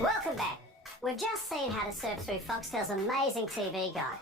Welcome back. We've just seen how to surf through Foxtel's amazing TV guide.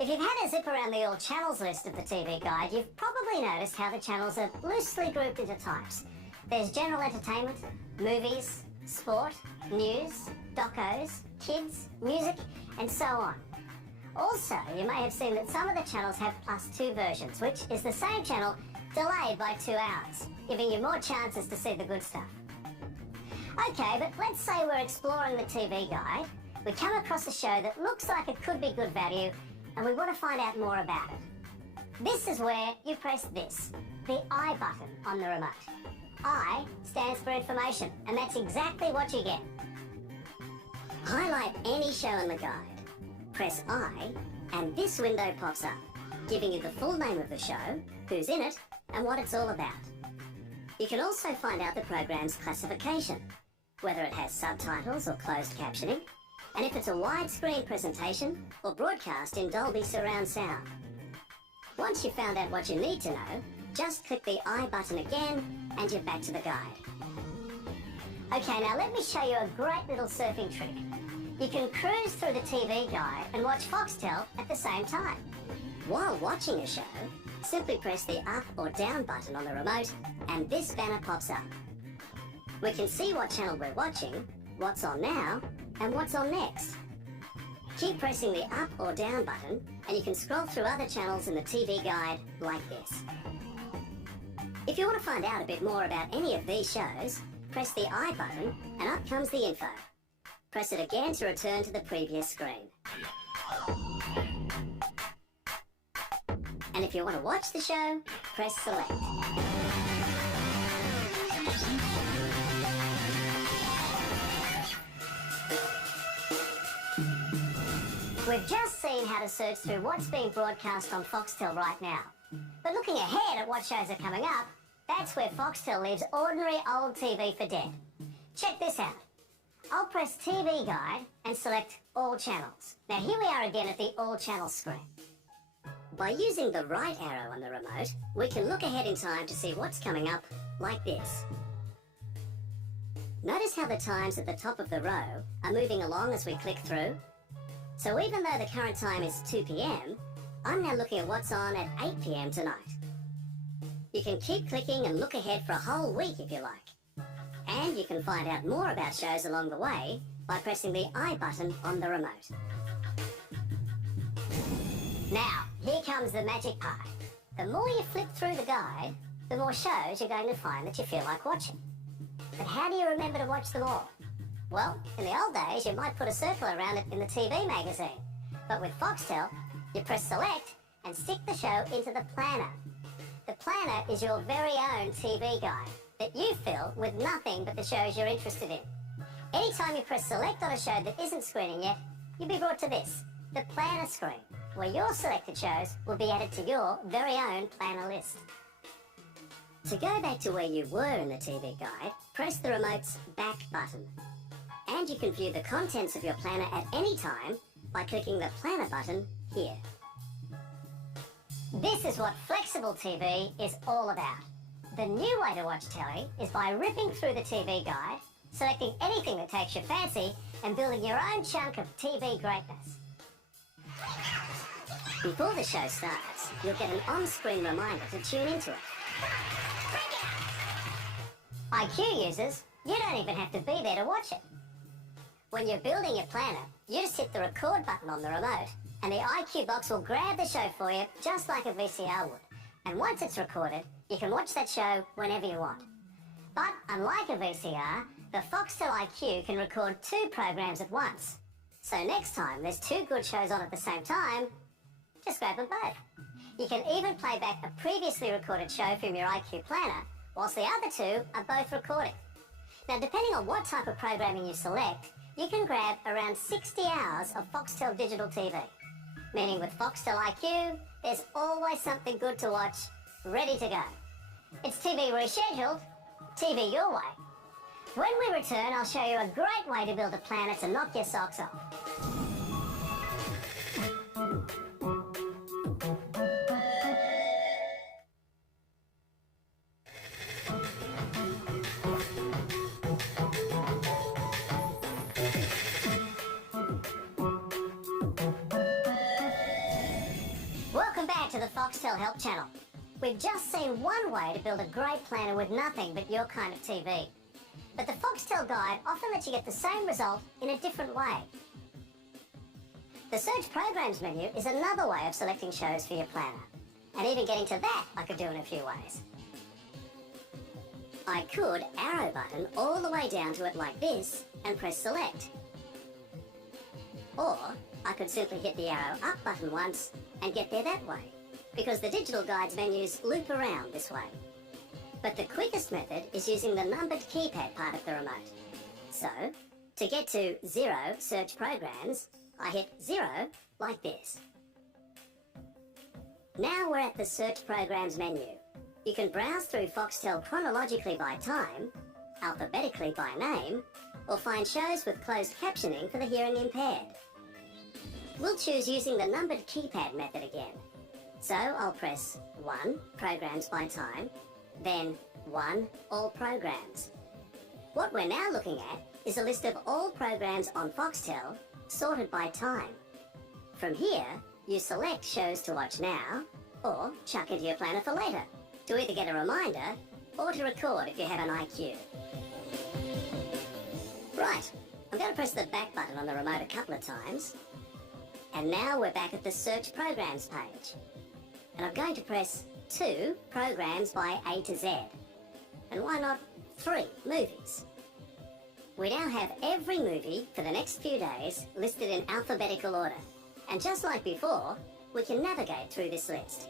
If you've had a zip around the all channels list of the TV guide, you've probably noticed how the channels are loosely grouped into types. There's general entertainment, movies, sport, news, docos, kids, music, and so on. Also, you may have seen that some of the channels have +2 versions, which is the same channel delayed by 2 hours, giving you more chances to see the good stuff. Okay, but let's say we're exploring the TV guide, we come across a show that looks like it could be good value, and we want to find out more about it. This is where you press this, the I button on the remote. I stands for information, and that's exactly what you get. Highlight any show in the guide, press I, and this window pops up, giving you the full name of the show, who's in it, and what it's all about. You can also find out the program's classification, whether it has subtitles or closed captioning, and if it's a widescreen presentation or broadcast in Dolby surround sound. Once you've found out what you need to know, just click the I button again and you're back to the guide. Okay, now let me show you a great little surfing trick. You can cruise through the TV guide and watch Foxtel at the same time. While watching a show, simply press the up or down button on the remote and this banner pops up. We can see what channel we're watching, what's on now, and what's on next. Keep pressing the up or down button and you can scroll through other channels in the TV guide like this. If you want to find out a bit more about any of these shows, press the I button and up comes the info. Press it again to return to the previous screen. And if you want to watch the show, press select. We've just seen how to search through what's being broadcast on Foxtel right now. But looking ahead at what shows are coming up, that's where Foxtel leaves ordinary old TV for dead. Check this out. I'll press TV Guide and select All Channels. Now here we are again at the All Channels screen. By using the right arrow on the remote, we can look ahead in time to see what's coming up like this. Notice how the times at the top of the row are moving along as we click through? So even though the current time is 2 p.m, I'm now looking at what's on at 8 p.m. tonight. You can keep clicking and look ahead for a whole week if you like. And you can find out more about shows along the way by pressing the I button on the remote. Now, here comes the magic part. The more you flip through the guide, the more shows you're going to find that you feel like watching. But how do you remember to watch them all? Well, in the old days, you might put a circle around it in the TV magazine. But with Foxtel, you press select and stick the show into the planner. The planner is your very own TV guide that you fill with nothing but the shows you're interested in. Anytime you press select on a show that isn't screening yet, you'll be brought to this, the planner screen, where your selected shows will be added to your very own planner list. To go back to where you were in the TV guide, press the remote's back button. And you can view the contents of your planner at any time by clicking the planner button here. This is what flexible TV is all about. The new way to watch telly is by ripping through the TV guide, selecting anything that takes your fancy, and building your own chunk of TV greatness. Before the show starts, you'll get an on-screen reminder to tune into it. IQ users, you don't even have to be there to watch it. When you're building your planner, you just hit the record button on the remote, and the IQ box will grab the show for you just like a VCR would. And once it's recorded, you can watch that show whenever you want. But unlike a VCR, the Foxtel IQ can record 2 programs at once. So next time there's 2 good shows on at the same time, just grab them both. You can even play back a previously recorded show from your IQ planner, whilst the other 2 are both recording. Now, depending on what type of programming you select, you can grab around 60 hours of Foxtel digital TV. Meaning with Foxtel IQ, there's always something good to watch, ready to go. It's TV rescheduled, TV your way. When we return, I'll show you a great way to build a planner to knock your socks off. Foxtel Help Channel. We've just seen one way to build a great planner with nothing but your kind of TV. But the Foxtel Guide often lets you get the same result in a different way. The Search Programs menu is another way of selecting shows for your planner. And even getting to that I could do in a few ways. I could arrow button all the way down to it like this and press select. Or I could simply hit the arrow up button once and get there that way, because the digital guides menus loop around this way. But the quickest method is using the numbered keypad part of the remote. So, to get to 0 Search Programs, I hit 0 like this. Now we're at the Search Programs menu. You can browse through Foxtel chronologically by time, alphabetically by name, or find shows with closed captioning for the hearing impaired. We'll choose using the numbered keypad method again. So I'll press 1, Programs by time, then 1, All Programs. What we're now looking at is a list of all programs on Foxtel, sorted by time. From here, you select shows to watch now, or chuck into your planner for later, to either get a reminder, or to record if you have an iCue. Right, I'm going to press the back button on the remote a couple of times, and now we're back at the Search Programs page. And I'm going to press 2 Programs by A to Z. And why not 3 Movies? We now have every movie for the next few days listed in alphabetical order. And just like before, we can navigate through this list.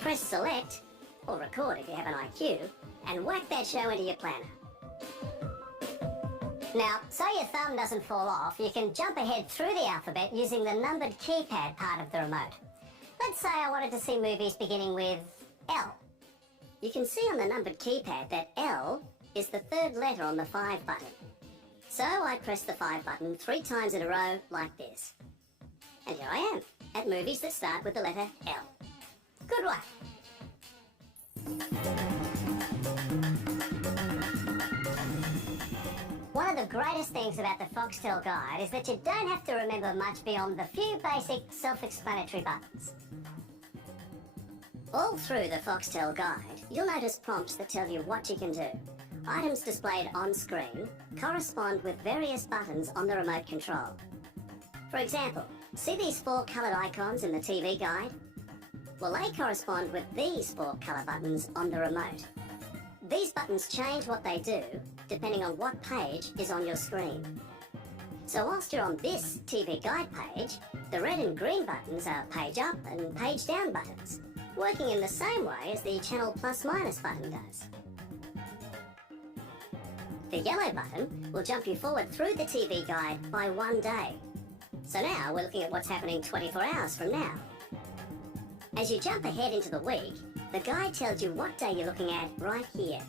Press select, or record if you have an iCue, and whack that show into your planner. Now, so your thumb doesn't fall off, you can jump ahead through the alphabet using the numbered keypad part of the remote. Let's say I wanted to see movies beginning with L. You can see on the numbered keypad that L is the third letter on the 5 button. So I press the 5 button 3 times in a row like this. And here I am, at movies that start with the letter L. Good one. One of the greatest things about the Foxtel Guide is that you don't have to remember much beyond the few basic self-explanatory buttons. All through the Foxtel Guide, you'll notice prompts that tell you what you can do. Items displayed on screen correspond with various buttons on the remote control. For example, see these 4 coloured icons in the TV Guide? Well, they correspond with these 4 colour buttons on the remote. These buttons change what they do depending on what page is on your screen. So whilst you're on this TV Guide page, the red and green buttons are page up and page down buttons, working in the same way as the channel plus minus button does. The yellow button will jump you forward through the TV Guide by 1 day. So now we're looking at what's happening 24 hours from now. As you jump ahead into the week, the guide tells you what day you're looking at right here.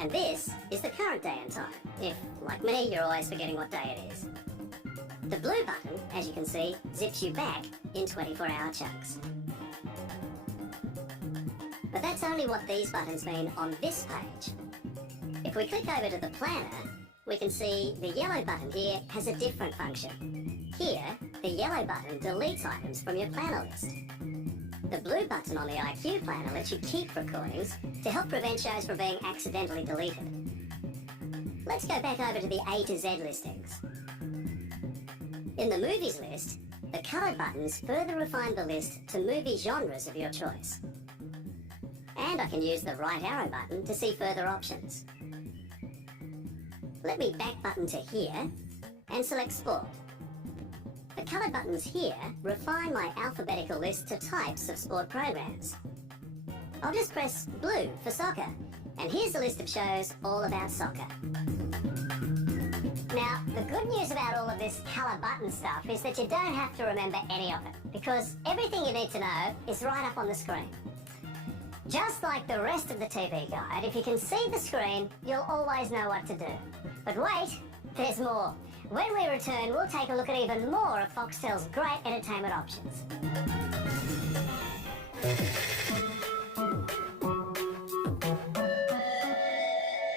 And this is the current day and time, if, like me, you're always forgetting what day it is. The blue button, as you can see, zips you back in 24-hour chunks. But that's only what these buttons mean on this page. If we click over to the planner, we can see the yellow button here has a different function. Here, the yellow button deletes items from your planner list. The blue button on the iCue planner lets you keep recordings to help prevent shows from being accidentally deleted. Let's go back over to the A to Z listings. In the movies list, the coloured buttons further refine the list to movie genres of your choice. And I can use the right arrow button to see further options. Let me back button to here and select Sport. The coloured buttons here refine my alphabetical list to types of sport programs. I'll just press blue for soccer, and here's a list of shows all about soccer. Now, the good news about all of this colour button stuff is that you don't have to remember any of it, because everything you need to know is right up on the screen. Just like the rest of the TV Guide, if you can see the screen, you'll always know what to do. But wait, there's more. When we return, we'll take a look at even more of Foxtel's great entertainment options.